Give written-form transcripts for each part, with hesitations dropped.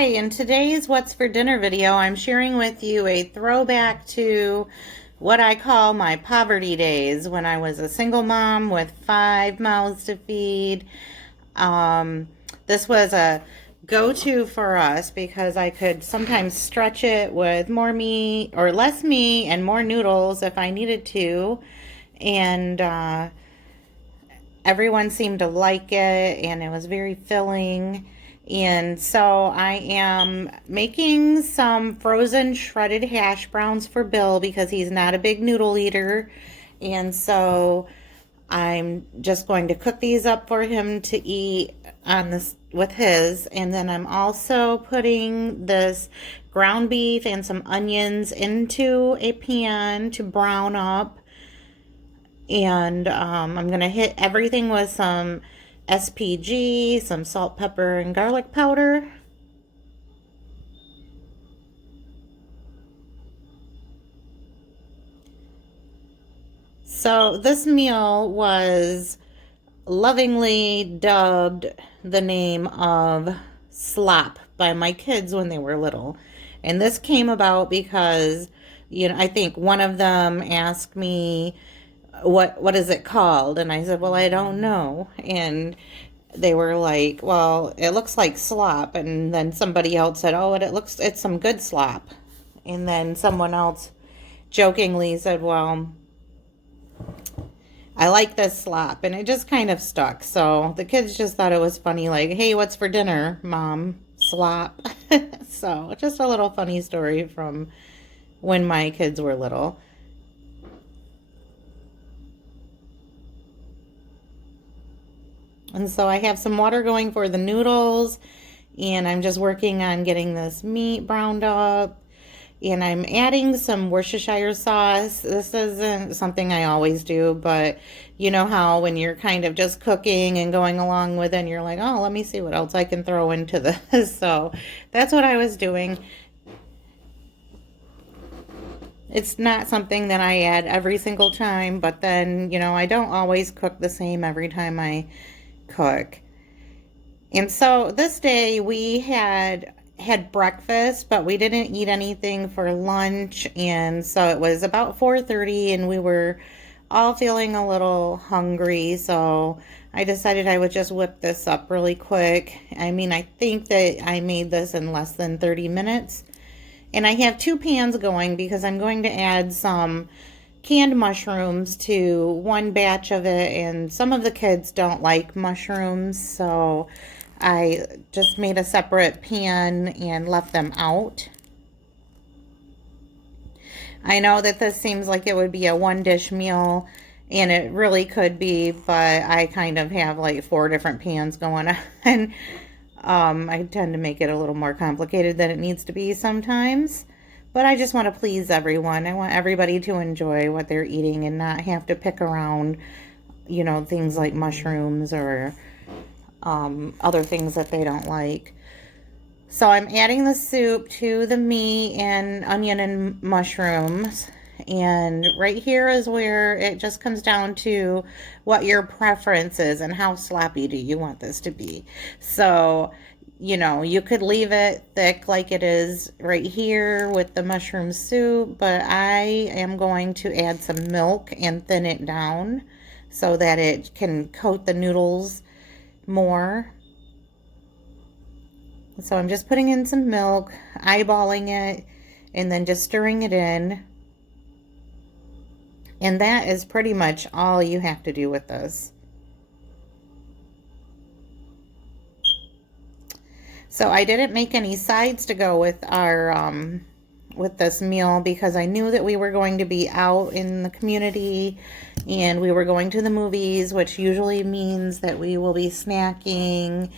Hi, in today's What's for Dinner video, I'm sharing with you a throwback to what I call my poverty days when I was a single mom with 5 mouths to feed. Um, this was a go-to for us because I could sometimes stretch it with more meat or less meat and more noodles if I needed to. And everyone seemed to like it, and it was very filling. And so I am making some frozen shredded hash browns for Bill because he's not a big noodle eater. And so I'm just going to cook these up for him to eat on this with his. And then I'm also putting this ground beef and some onions into a pan to brown up. And I'm going to hit everything with some SPG, some salt, pepper, and garlic powder. So this meal was lovingly dubbed the name of slop by my kids when they were little. And this came about because, I think one of them asked me, what is it called? And I said, well, I don't know. And they were like, well, it looks like slop. And then somebody else said, oh, it's some good slop. And then someone else jokingly said, well, I like this slop. And it just kind of stuck. So the kids just thought it was funny, like, hey, what's for dinner, Mom? Slop. So just a little funny story from when my kids were little. And so I have some water going for the noodles, and I'm just working on getting this meat browned up. And I'm adding some Worcestershire sauce. This isn't something I always do, but you know how when you're kind of just cooking and going along with it, and you're like, oh, let me see what else I can throw into this. So that's what I was doing. It's not something that I add every single time, but then, I don't always cook the same every time I cook. And so this day we had breakfast, but we didn't eat anything for lunch, and so it was about 4:30 and we were all feeling a little hungry, so I decided I would just whip this up really quick. I think that I made this in less than 30 minutes. And I have 2 pans going because I'm going to add some canned mushrooms to one batch of it, and some of the kids don't like mushrooms, so I just made a separate pan and left them out. I know that this seems like it would be a one-dish meal, and it really could be, but I kind of have like 4 different pans going on. I tend to make it a little more complicated than it needs to be sometimes. But I just want to please everyone. I want everybody to enjoy what they're eating and not have to pick around, things like mushrooms or other things that they don't like. So I'm adding the soup to the meat and onion and mushrooms. And right here is where it just comes down to what your preference is and how sloppy do you want this to be. So, you could leave it thick like it is right here with the mushroom soup, but I am going to add some milk and thin it down so that it can coat the noodles more. So I'm just putting in some milk, eyeballing it, and then just stirring it in. And that is pretty much all you have to do with this. So I didn't make any sides to go with our with this meal because I knew that we were going to be out in the community and we were going to the movies, which usually means that we will be snacking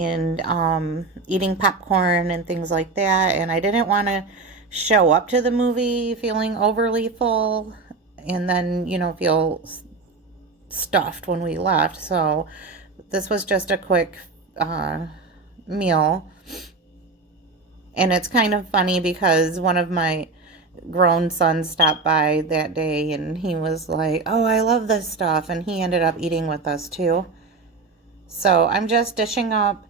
and eating popcorn and things like that. And I didn't want to show up to the movie feeling overly full and then, feel stuffed when we left. So this was just a quick meal. And it's kind of funny because one of my grown sons stopped by that day and he was like, oh, I love this stuff. And he ended up eating with us too. So I'm just dishing up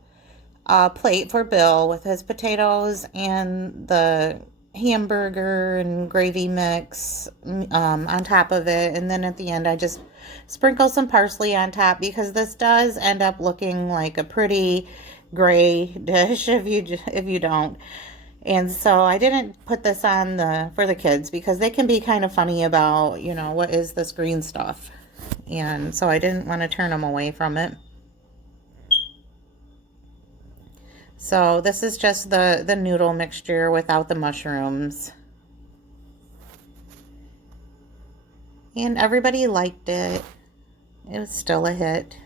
plate for Bill with his potatoes and the hamburger and gravy mix on top of it. And then at the end, I just sprinkle some parsley on top because this does end up looking like a pretty gray dish if you don't. And so I didn't put this on the for the kids because they can be kind of funny about, what is this green stuff? And so I didn't want to turn them away from it. So this is just the noodle mixture without the mushrooms. And everybody liked it. It was still a hit.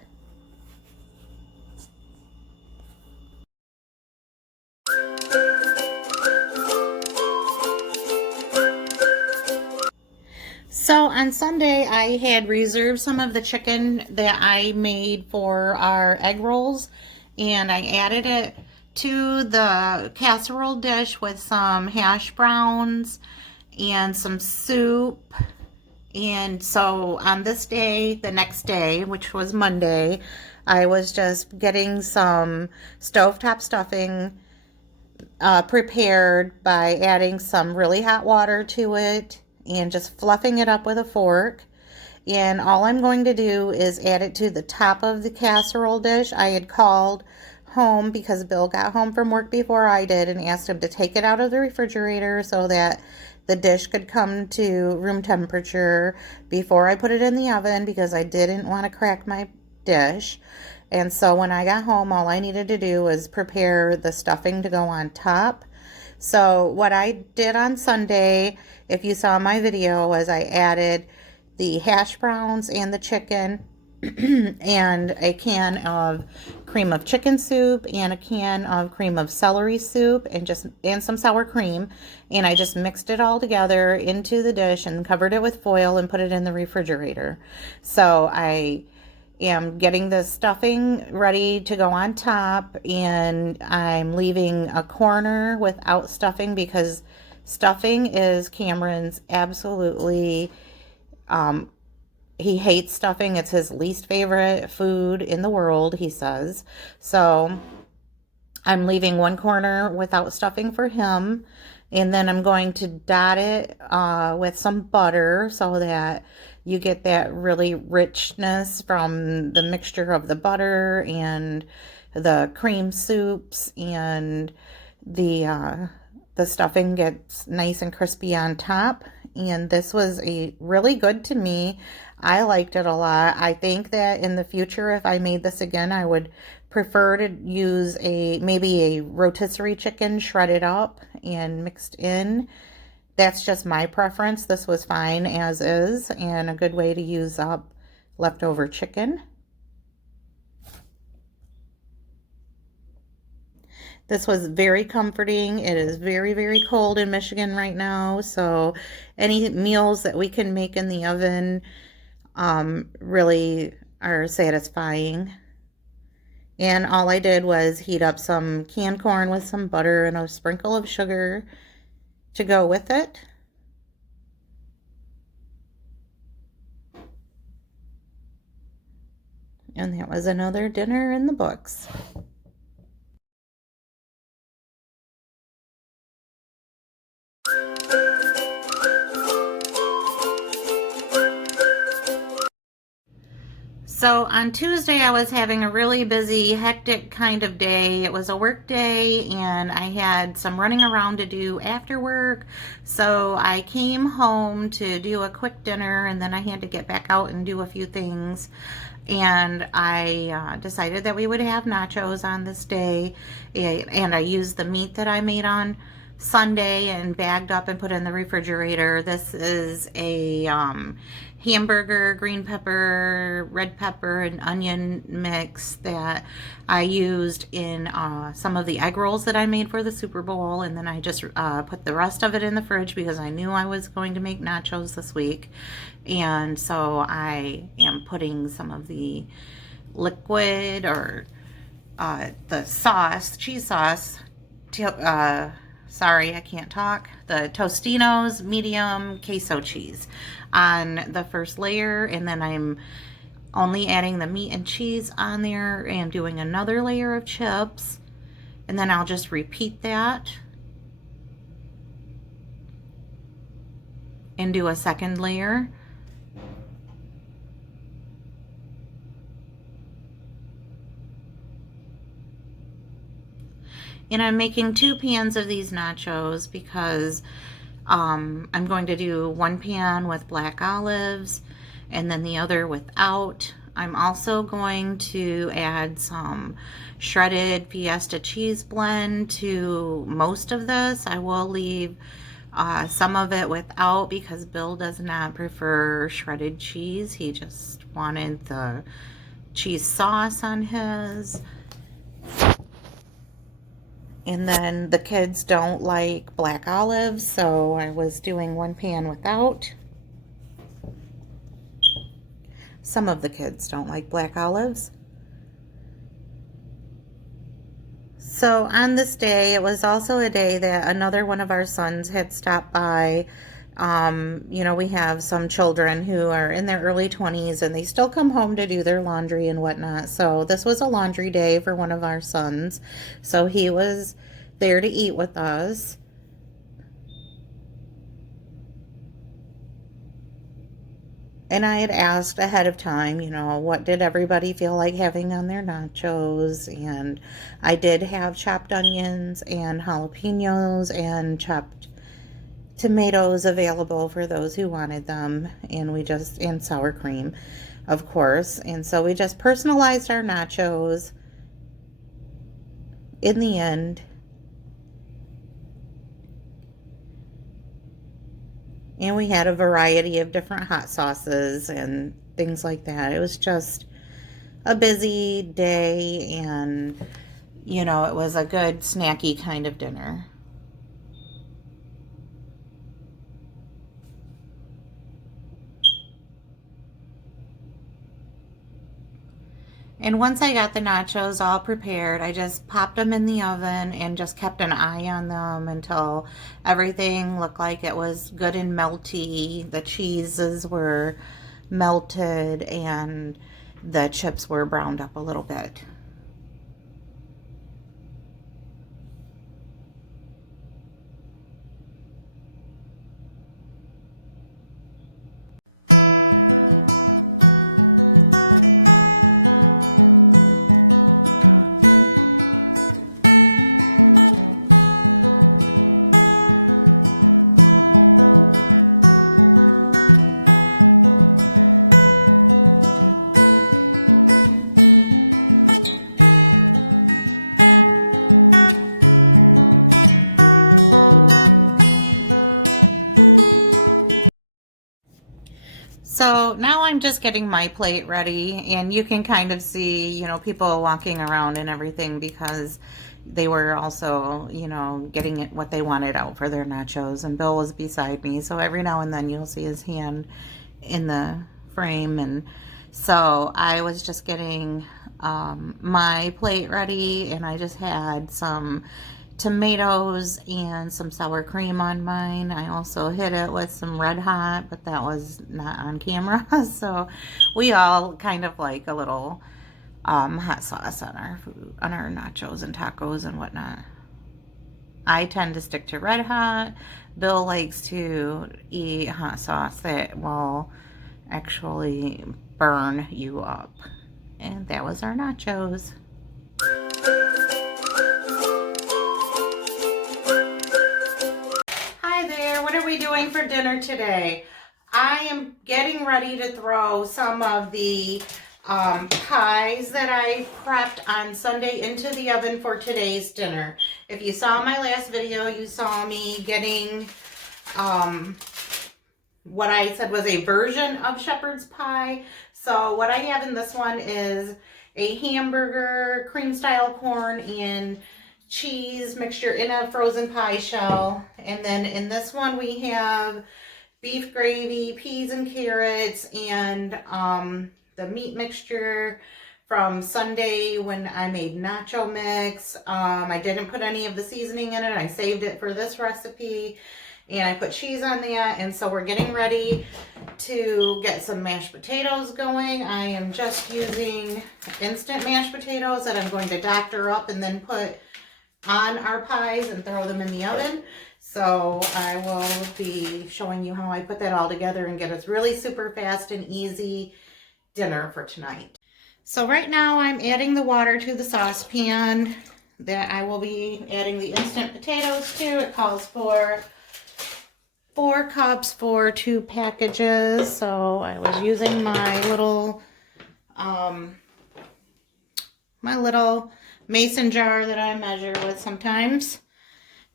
So on Sunday, I had reserved some of the chicken that I made for our egg rolls, and I added it to the casserole dish with some hash browns and some soup. And so on this day, the next day, which was Monday, I was just getting some stovetop stuffing prepared by adding some really hot water to it and just fluffing it up with a fork. And all I'm going to do is add it to the top of the casserole dish. I had called home because Bill got home from work before I did and asked him to take it out of the refrigerator so that the dish could come to room temperature before I put it in the oven because I didn't want to crack my dish. And so when I got home, all I needed to do was prepare the stuffing to go on top. So what I did on Sunday, if you saw my video, was I added the hash browns and the chicken and a can of cream of chicken soup and a can of cream of celery soup and some sour cream, and I just mixed it all together into the dish and covered it with foil and put it in the refrigerator. So I am getting the stuffing ready to go on top, and I'm leaving a corner without stuffing because stuffing is Cameron's absolutely he hates stuffing. It's his least favorite food in the world, he says. So I'm leaving one corner without stuffing for him. And then I'm going to dot it with some butter so that you get that really richness from the mixture of the butter and the cream soups, and the stuffing gets nice and crispy on top. And this was a really good to me. I liked it a lot. I think that in the future, if I made this again, I would prefer to use maybe a rotisserie chicken shredded up and mixed in. That's just my preference. This was fine as is and a good way to use up leftover chicken. This was very comforting. It is very, very cold in Michigan right now, so any meals that we can make in the oven really are satisfying. And all I did was heat up some canned corn with some butter and a sprinkle of sugar to go with it. And that was another dinner in the books. So on Tuesday, I was having a really busy, hectic kind of day. It was a work day, and I had some running around to do after work. So I came home to do a quick dinner, and then I had to get back out and do a few things. And I decided that we would have nachos on this day. And I used the meat that I made on Sunday and bagged up and put in the refrigerator. This is a hamburger, green pepper, red pepper, and onion mix that I used in some of the egg rolls that I made for the Super Bowl. And then I just put the rest of it in the fridge because I knew I was going to make nachos this week. And so I am putting some of the liquid or the sauce, cheese sauce, sorry, I can't talk. The Tostino's medium queso cheese on the first layer, and then I'm only adding the meat and cheese on there and doing another layer of chips. And then I'll just repeat that and do a second layer. And I'm making 2 pans of these nachos because I'm going to do one pan with black olives and then the other without. I'm also going to add some shredded Fiesta cheese blend to most of this. I will leave some of it without because Bill does not prefer shredded cheese. He just wanted the cheese sauce on his. And then the kids don't like black olives, so I was doing one pan without. Some of the kids don't like black olives. So on this day, it was also a day that another one of our sons had stopped by. You know, we have some children who are in their early 20s and they still come home to do their laundry and whatnot. So this was a laundry day for one of our sons. So he was there to eat with us. And I had asked ahead of time, you know, what did everybody feel like having on their nachos? And I did have chopped onions and jalapenos and chopped tomatoes available for those who wanted them. And sour cream, of course. And so we just personalized our nachos in the end. And we had a variety of different hot sauces and things like that. It was just a busy day and, you know, it was a good snacky kind of dinner. And once I got the nachos all prepared, I just popped them in the oven and just kept an eye on them until everything looked like it was good and melty. The cheeses were melted and the chips were browned up a little bit. So now I'm just getting my plate ready, and you can kind of see, you know, people walking around and everything because they were also, you know, getting it what they wanted out for their nachos. And Bill was beside me, so every now and then you'll see his hand in the frame. And so I was just getting my plate ready, and I just had some tomatoes and some sour cream on mine. I also hit it with some Red Hot, but that was not on camera. So we all kind of like a little hot sauce on our food, on our nachos and tacos and whatnot. I tend to stick to Red Hot. Bill likes to eat hot sauce that will actually burn you up. And that was our nachos. Hi there, what are we doing for dinner today? I am getting ready to throw some of the pies that I prepped on Sunday into the oven for today's dinner. If you saw my last video, you saw me getting what I said was a version of shepherd's pie. So what I have in this one is a hamburger, cream style corn, and cheese mixture in a frozen pie shell. And then in this one we have beef gravy, peas and carrots, and the meat mixture from Sunday when I made nacho mix. I didn't put any of the seasoning in it. I saved it for this recipe. And I put cheese on that. And so we're getting ready to get some mashed potatoes going. I am just using instant mashed potatoes that I'm going to doctor up and then put on our pies and throw them in the oven. So I will be showing you how I put that all together and get us really super fast and easy dinner for tonight. So right now I'm adding the water to the saucepan that I will be adding the instant potatoes to. It calls for 4 cups for 2 packages. So I was using my little mason jar that I measure with sometimes.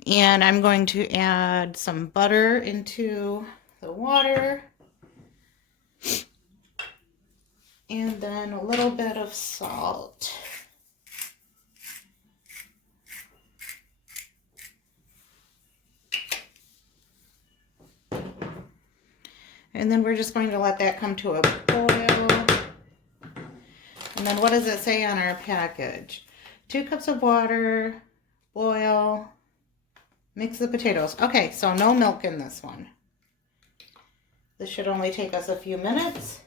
And I'm going to add some butter into the water. And then a little bit of salt. And then we're just going to let that come to a boil. And then what does it say on our package? 2 cups of water, boil, mix the potatoes. Okay, so no milk in this one. This should only take us a few minutes.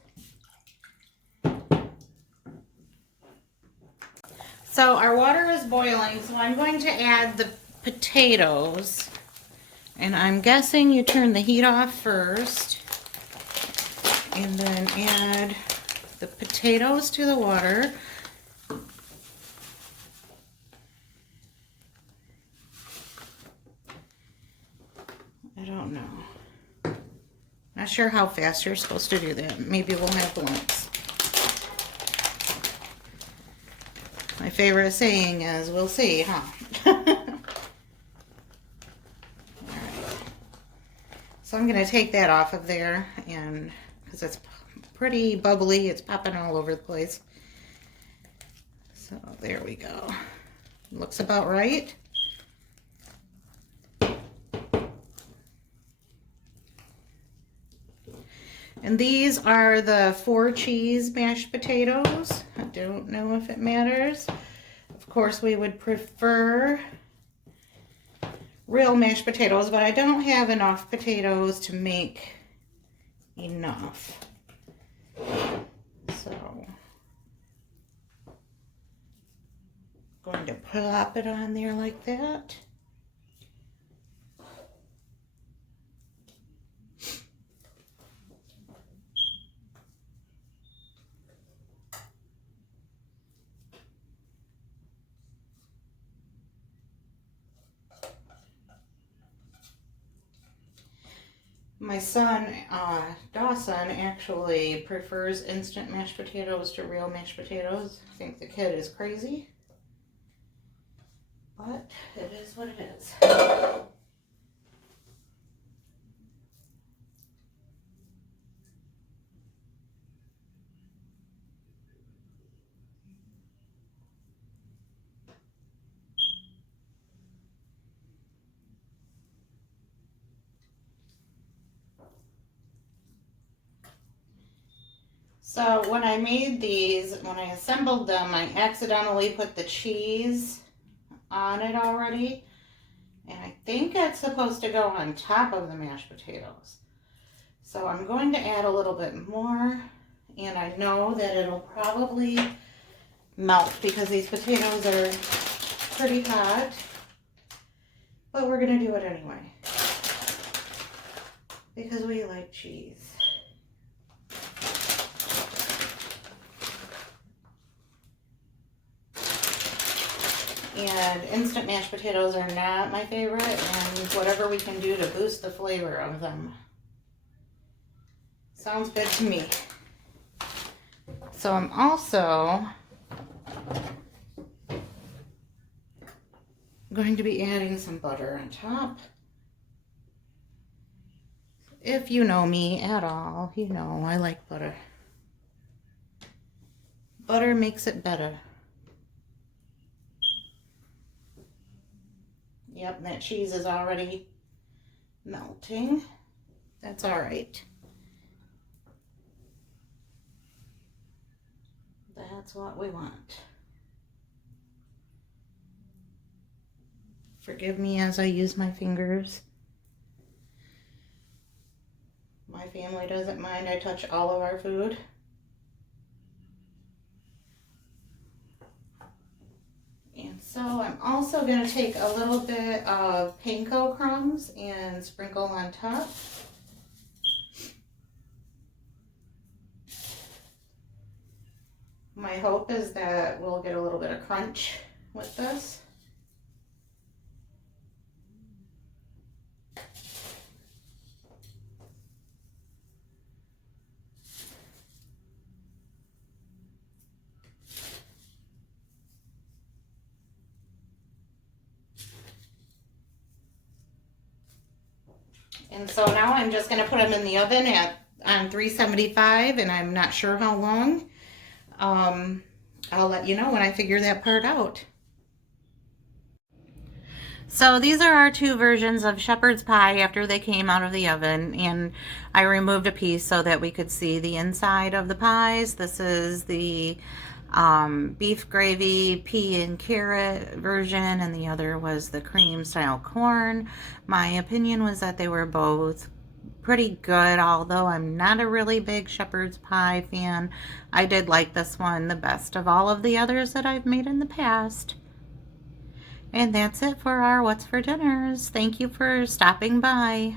So our water is boiling, so I'm going to add the potatoes. And I'm guessing you turn the heat off first. And then add the potatoes to the water. I don't know. Not sure how fast you're supposed to do that. Maybe we'll have lumps. My favorite saying is, we'll see, huh? Alright. So I'm going to take that off of there, and because it's pretty bubbly, it's popping all over the place. So there we go. Looks about right. And these are the 4 cheese mashed potatoes. I don't know if it matters. Of course, we would prefer real mashed potatoes, but I don't have enough potatoes to make enough. So, I'm going to plop it on there like that. My son, Dawson, actually prefers instant mashed potatoes to real mashed potatoes. I think the kid is crazy, but it is what it is. So when I made these, when I assembled them, I accidentally put the cheese on it already. And I think it's supposed to go on top of the mashed potatoes. So I'm going to add a little bit more. And I know that it'll probably melt because these potatoes are pretty hot. But we're going to do it anyway. Because we like cheese. And instant mashed potatoes are not my favorite, and whatever we can do to boost the flavor of them. Sounds good to me. So I'm also going to be adding some butter on top. If you know me at all, you know I like butter. Butter makes it better. Yep, that cheese is already melting. That's all right. That's what we want. Forgive me as I use my fingers. My family doesn't mind I touch all of our food. And so I'm also also going to take a little bit of panko crumbs and sprinkle on top. My hope is that we'll get a little bit of crunch with this. And so now I'm just going to put them in the oven on 375, and I'm not sure how long. I'll let you know when I figure that part out. So these are our two versions of shepherd's pie after they came out of the oven, and I removed a piece so that we could see the inside of the pies. This is the beef gravy pea and carrot version, and the other was the cream style corn. My opinion was that they were both pretty good, although I'm not a really big shepherd's pie fan. I did like this one the best of all of the others that I've made in the past. And that's it for our What's for Dinners. Thank you for stopping by.